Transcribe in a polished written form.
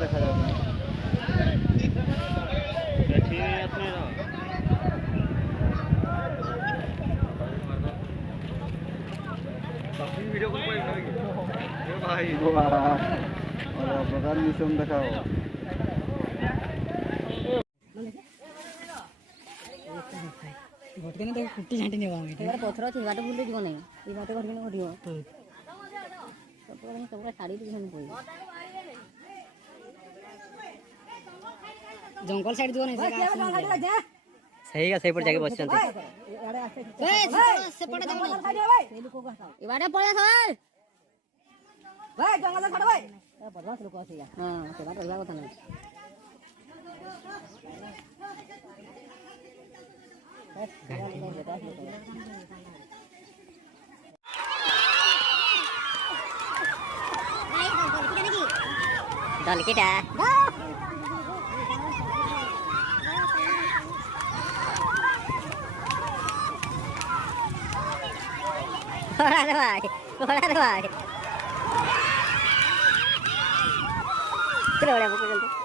দেখা যাবে না। প্রধান মিশন দেখাও। ঘটকেনে তো কুটি ঝাঁটি নেবা আমি এবারে পথর আছে বাটে ভুলে দিব নাই এই বাটে ঘটকেনে ঘটিব তারপরে তোমরা শাড়ি দিছেন কই জঙ্গল সাইড দিব নাই सही है सही पर जाके बस चलते ए से पड़े दे ए लोग को ए बाटे पड़े है भाई जंगल से खड़ भाई ए बदमाश लोग आसी हां से बात रहबा कथा नहीं डाल के टा Hola, Dubai. Hola, Dubai. Creo que